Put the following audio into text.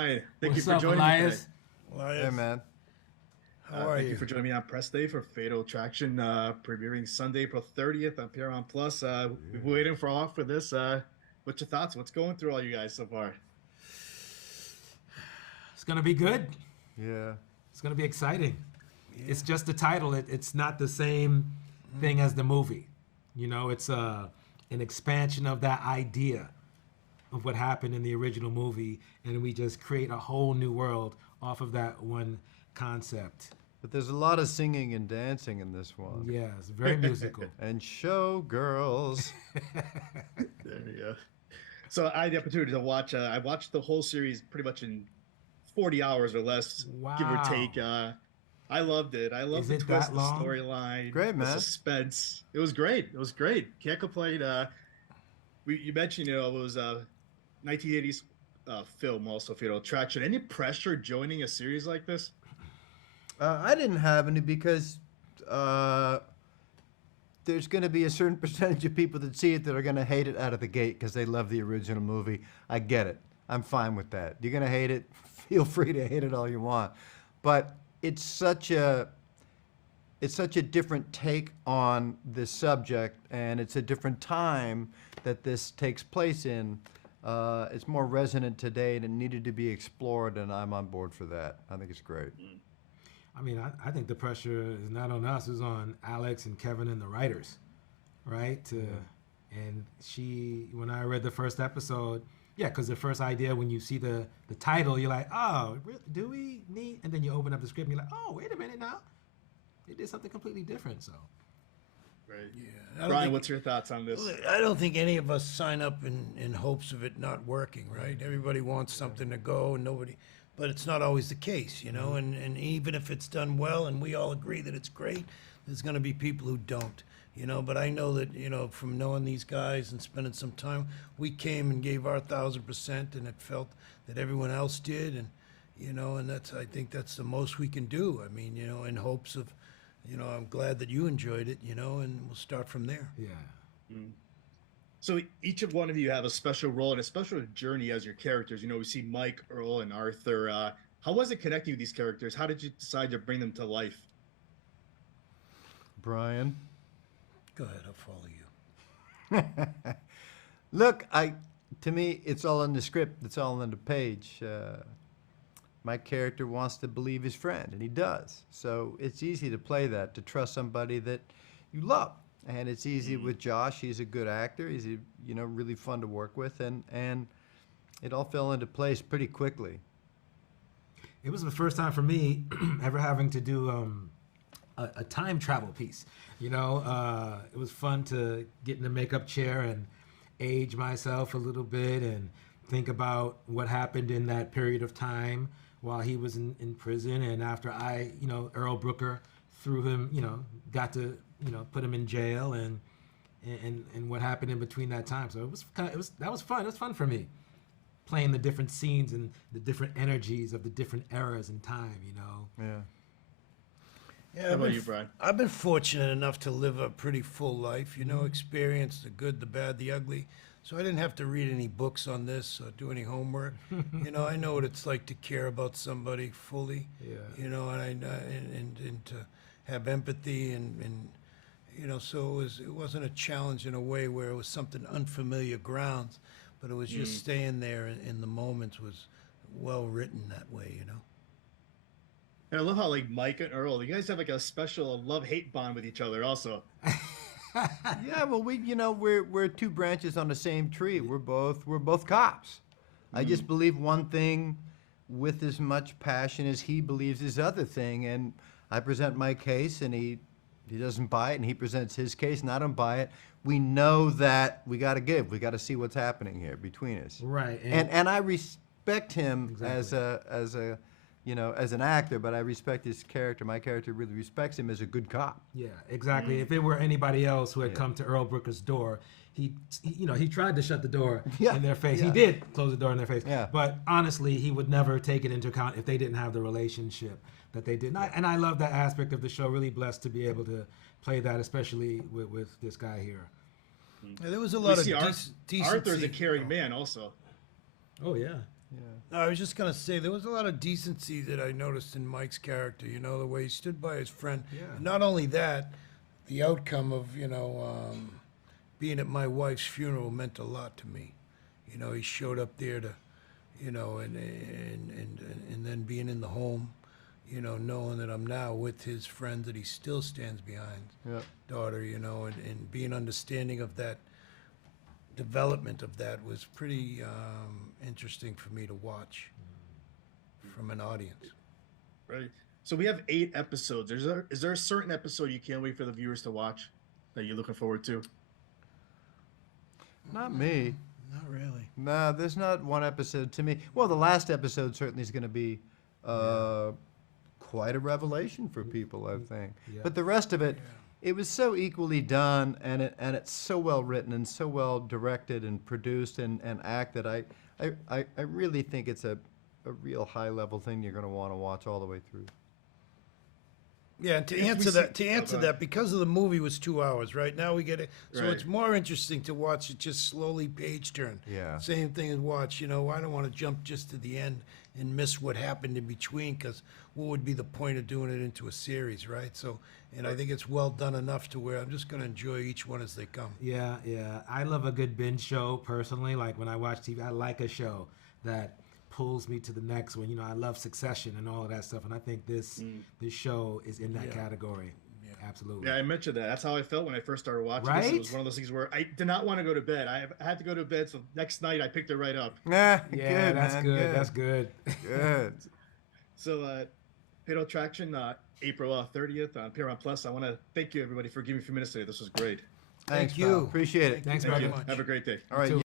Brian. Thank you What's for up, joining me today. Elias? Elias, Hey, man. how are Thank you? you for joining me on press day for Fatal Attraction, premiering Sunday, April 30th on Paramount Plus. We've been waiting for this. What's your thoughts? What's going through all you guys so far? It's gonna be good. Yeah. It's gonna be exciting. It's just the title. It's not the same thing as the movie. You know, it's an expansion of that idea of what happened in the original movie, and we just create a whole new world off of that one concept. But there's a lot of singing and dancing in this one. Yeah, it's very musical. And showgirls. There we go. So I had the opportunity to watch. I watched the whole series pretty much in 40 hours or less, give or Wow. take. I loved it. I loved Is the it twist, that the long? storyline, Great, the man. suspense. It was great. It was great. Can't complain. You mentioned, it was a 1980s film, also Fatal Attraction. Any pressure joining a series like this? I didn't have any because there's going to be a certain percentage of people that see it that are going to hate it out of the gate because they love the original movie. I get it. I'm fine with that. You're going to hate it. Feel free to hate it all you want. But it's such a different take on this subject, and it's a different time that this takes place in. It's more resonant today, and it needed to be explored, and I'm on board for that. I think it's great. I mean, I think the pressure is not on us; it's on Alex and Kevin and the writers, right? And when I read the first episode, yeah, because the first idea when you see the title, you're like, oh, do we need? And then you open up the script and you're like, oh, wait a minute now, they did something completely different. So, Right. Yeah. Brian, what's your thoughts on this? I don't think any of us sign up in hopes of it not working, right? Everybody wants something to go, and nobody, but it's not always the case, you know. And even if it's done well, and we all agree that it's great, there's going to be people who don't, you know. But I know that, you know, from knowing these guys and spending some time, we came and gave our 1,000%, and it felt that everyone else did, and you know, and I think that's the most we can do. I mean, you know, in hopes of. You know, I'm glad that you enjoyed it, you know, and we'll start from there. yeah. So each of one of you have a special role and a special journey as your characters. We see Mike, Earl, and Arthur. How was it connecting with these characters? How did you decide to bring them to life? Brian? Go ahead, I'll follow you. Look, to me, it's all in the script. It's all on the page. My character wants to believe his friend, and he does. So it's easy to play that, to trust somebody that you love. And it's easy with Josh. He's a good actor. He's really fun to work with, and it all fell into place pretty quickly. It was the first time for me ever having to do a time travel piece. You know, it was fun to get in the makeup chair and age myself a little bit and think about what happened in that period of time while he was in prison, and after Earl Brooker threw him, got to, put him in jail, and what happened in between that time. So that was fun. It was fun for me, playing the different scenes and the different energies of the different eras in time. Yeah. Yeah, How about you, Brian? I've been fortunate enough to live a pretty full life, experience the good, the bad, the ugly. So I didn't have to read any books on this or do any homework. I know what it's like to care about somebody fully. Yeah. And to have empathy and so it wasn't a challenge in a way where it was something unfamiliar grounds, but it was just staying there in the moments was well written that way. And I love how Mike and Earl, you guys have a special love-hate bond with each other also. Yeah, well, we're two branches on the same tree. We're both cops. I just believe one thing with as much passion as he believes his other thing, and I present my case, and he doesn't buy it, and he presents his case, and I don't buy it. We know that we got to give. We got to see what's happening here between us. Right. And I respect him Exactly. as an actor, but I respect his character. My character really respects him as a good cop. Yeah, exactly. If it were anybody else who had come to Earl Brooker's door, he tried to shut the door in their face. Yeah. He did close the door in their face. Yeah. But honestly, he would never take it into account if they didn't have the relationship that they did. And I love that aspect of the show. Really blessed to be able to play that, especially with this guy here. Yeah, there was a lot of decent Arthur's a scenes. caring man also. Oh yeah. No, I was just gonna say there was a lot of decency that I noticed in Mike's character. You know, the way he stood by his friend. Yeah. And not only that, the outcome of being at my wife's funeral meant a lot to me. You know, he showed up there to, and then being in the home, you know, knowing that I'm now with his friend that he still stands behind, daughter, you know, and being understanding of that development of that was pretty interesting for me to watch from an audience. Right. So we have 8 episodes. Is there a certain episode you can't wait for the viewers to watch that you're looking forward to? Not me. Not really. No, there's not one episode to me. Well, the last episode certainly is going to be quite a revelation for people, I think. Yeah. But the rest of it, it was so equally done, and it's so well written and so well directed and produced and acted. I really think it's a real high level thing you're going to want to watch all the way through. Yeah, and to answer that, because of the movie was 2 hours, right? Now we get it. So Right. it's more interesting to watch it just slowly page turn. Yeah. Same thing as watch, you know, I don't want to jump just to the end and miss what happened in between, because what would be the point of doing it into a series, right? So, and I think it's well done enough to where I'm just going to enjoy each one as they come. Yeah, yeah. I love a good binge show personally. Like when I watch TV, I like a show that pulls me to the next one. You know, I love Succession and all of that stuff, and I think this show is in that category. Yeah. Absolutely. Yeah, I mentioned that. That's how I felt when I first started watching this. It Right? was one of those things where I did not want to go to bed. I had to go to bed, so next night I picked it right up. Yeah, Yeah, that's man, good. That's good. Good. So, Fatal Attraction, April 30th on Paramount Plus. I want to thank you, everybody, for giving me a few minutes today. This was great. Thanks, Thank you. pal. Appreciate it. Thanks, Thank you brother. very much. Have a great day. All right. too.